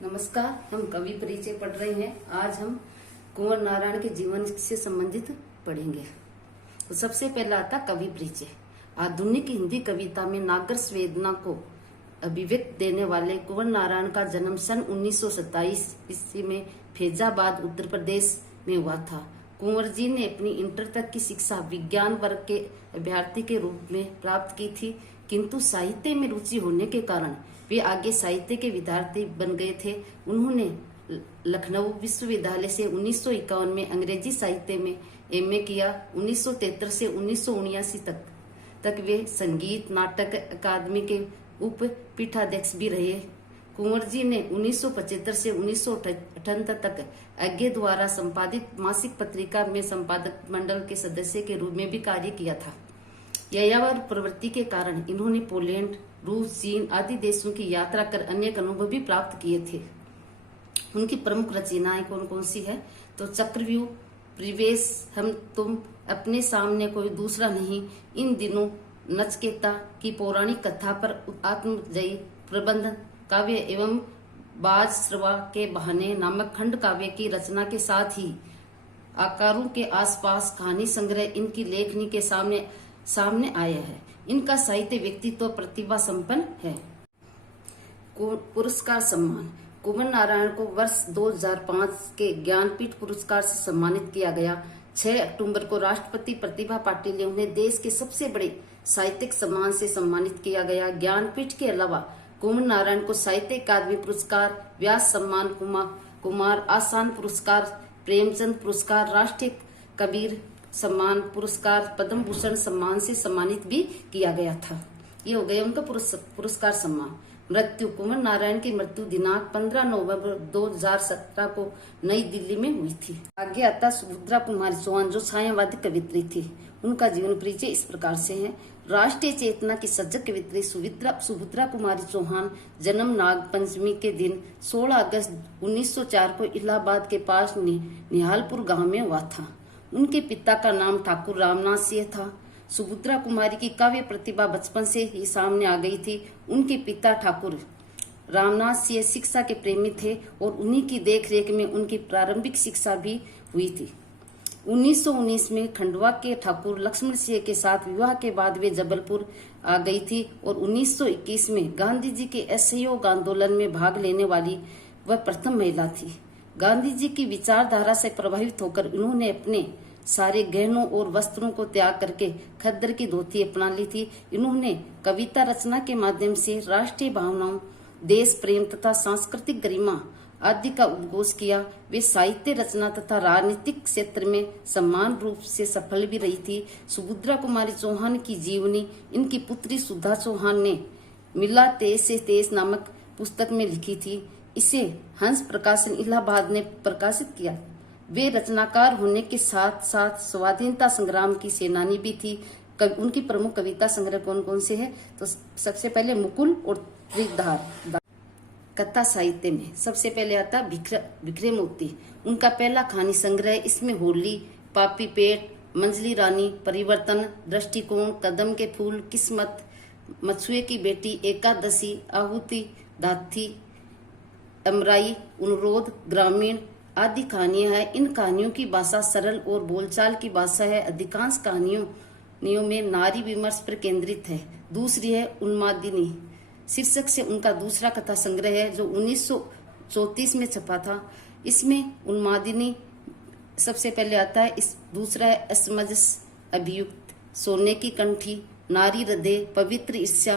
नमस्कार। हम कवि परिचय पढ़ रहे हैं। आज हम कुंवर नारायण के जीवन से संबंधित पढ़ेंगे। तो सबसे पहला आता कवि परिचय। आधुनिक हिंदी कविता में नागर संवेदना को अभिव्यक्त देने वाले कुंवर नारायण का जन्म सन 1927 ईस्वी में फैजाबाद उत्तर प्रदेश में हुआ था। कुंवर जी ने अपनी इंटर तक की शिक्षा विज्ञान वर्ग के अभ्यर्थी के रूप में प्राप्त की थी, किंतु साहित्य में रुचि होने के कारण वे आगे साहित्य के विद्यार्थी बन गए थे। उन्होंने लखनऊ विश्वविद्यालय से 1951 में अंग्रेजी साहित्य में एमए किया। 1973 से 1979 तक वे संगीत नाटक अकादमी के उप पीठाध्यक्ष भी रहे। कुंवर जी ने 1975 से 1978 तक आज्ञे द्वारा संपादित मासिक पत्रिका में संपादक मंडल के सदस्य के रूप में भी कार्य किया था। यायावर प्रवृत्ति के कारण इन्होंने पोलैंड, रूस, चीन आदि देशों की यात्रा कर अनेक अनुभव भी प्राप्त किए थे। उनकी प्रमुख रचनाएं कौन कौन सी है? तो चक्रव्यूह, परिवेश, हम तुम, अपने सामने कोई दूसरा नहीं, इन दिनों, नचकेता की पौराणिक कथा पर आत्मजयी प्रबंध काव्य एवं बाज श्रवा के बहाने नामक खंड काव्य की रचना के साथ ही आकारों के आसपास कहानी संग्रह इनकी लेखनी के सामने आया है। इनका साहित्य व्यक्तित्व प्रतिभा संपन्न है। पुरस्कार सम्मान। कुंवर नारायण को वर्ष 2005 के ज्ञानपीठ पुरस्कार से सम्मानित किया गया। 6 अक्टूबर को राष्ट्रपति प्रतिभा पाटिल ने उन्हें देश के सबसे बड़े साहित्यिक सम्मान से सम्मानित किया गया। ज्ञानपीठ के अलावा कुंवर नारायण को साहित्य अकादमी पुरस्कार, व्यास सम्मान, कुमार आसान पुरस्कार, प्रेमचंद पुरस्कार, राष्ट्रीय कबीर सम्मान पुरस्कार, पद्म भूषण सम्मान से सम्मानित भी किया गया था। ये हो गया उनका पुरस्कार सम्मान। मृत्यु। कुंवर नारायण की मृत्यु दिनांक 15 नवंबर 2017 को नई दिल्ली में हुई थी। आगे आता सुभद्रा कुमारी चौहान, जो छायावादी कवित्री थी। उनका जीवन परिचय इस प्रकार से है। राष्ट्रीय चेतना की सजग कवित्री सुभद्रा कुमारी चौहान जन्म नाग पंचमी के दिन 16 अगस्त 1904 को इलाहाबाद के पास निहालपुर गांव में हुआ था। उनके पिता का नाम ठाकुर रामनाथ सिंह था। सुभद्रा कुमारी की काव्य प्रतिभा बचपन से ही सामने आ गई थी। उनके पिता ठाकुर रामनाथ सिंह शिक्षा के प्रेमी थे और उन्हीं की देखरेख में उनकी प्रारंभिक शिक्षा भी हुई थी। 1919 में खंडवा के ठाकुर लक्ष्मण सिंह के साथ विवाह के बाद वे जबलपुर आ गई थी और 1921 में गांधी जी के असहयोग आंदोलन में भाग लेने वाली वह प्रथम महिला थी। गांधी जी की विचारधारा से प्रभावित होकर उन्होंने अपने सारे गहनों और वस्त्रों को त्याग करके खद्दर की धोती अपना ली थी। इन्होंने कविता रचना के माध्यम से राष्ट्रीय भावनाओं, देश प्रेम तथा सांस्कृतिक गरिमा आदि का उद्घोष किया। वे साहित्य रचना तथा राजनीतिक क्षेत्र में समान रूप से सफल भी रही थी। सुभद्रा कुमारी चौहान की जीवनी इनकी पुत्री सुधा चौहान ने मिला तेज से तेज नामक पुस्तक में लिखी थी। इसे हंस प्रकाशन इलाहाबाद ने प्रकाशित किया। वे रचनाकार होने के साथ साथ स्वाधीनता संग्राम की सेनानी भी थी। उनकी प्रमुख कविता संग्रह कौन कौन से है? तो सबसे पहले मुकुल और त्रिधार। कथा साहित्य में सबसे पहले आता बिखरे मोती। उनका पहला कहानी संग्रह। इसमें होली, पापी पेट, मंजली रानी, परिवर्तन, दृष्टिकोण, कदम के फूल, किस्मत, मछुए की बेटी, एकादशी, आहुति, दाथी, अमराई, अनुरोध, ग्रामीण आदि कहानियां हैं। इन कहानियों की भाषा सरल और बोलचाल की भाषा है। अधिकांश कहानियों में नारी विमर्श पर केंद्रित है। दूसरी है उन्मादिनी शीर्षक से उनका दूसरा कथा संग्रह है, जो 1934 में छपा था। इसमें उन्मादिनी सबसे पहले आता है। दूसरा है असमंजस, अभियुक्त, सोने की कंठी, नारी हृदय, पवित्र ईर्ष्या,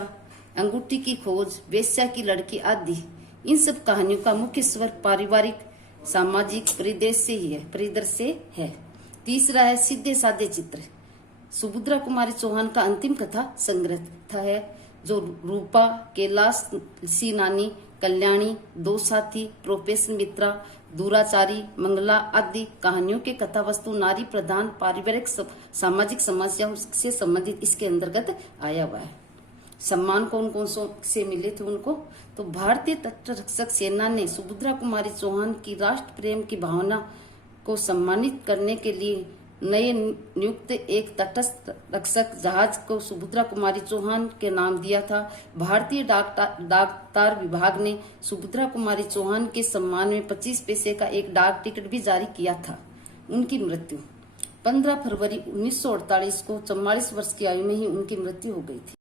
अंगूठी की खोज, वेश्या की लड़की आदि। इन सब कहानियों का मुख्य स्वर पारिवारिक सामाजिक परिदृश्य है। तीसरा है सीधे साधे चित्र। सुभद्रा कुमारी चौहान का अंतिम कथा संग्रह है, जो रूपा, कैलाश नानी, कल्याणी, दो साथी, प्रोफेसर मित्रा, दूराचारी, मंगला आदि कहानियों के कथा वस्तु नारी प्रधान पारिवारिक सामाजिक समस्याओं से संबंधित इसके अंतर्गत आया हुआ है। सम्मान कौन कौन से मिले थे उनको? तो भारतीय तटरक्षक सेना ने सुभद्रा कुमारी चौहान की राष्ट्र प्रेम की भावना को सम्मानित करने के लिए नए नियुक्त एक तटस्थ रक्षक जहाज को सुभद्रा कुमारी चौहान के नाम दिया था। भारतीय डाकतार विभाग ने सुभद्रा कुमारी चौहान के सम्मान में 25 पैसे का एक डाक टिकट भी जारी किया था। उनकी मृत्यु 15 फरवरी 1948 को 44 वर्ष की आयु में ही उनकी मृत्यु हो गई थी।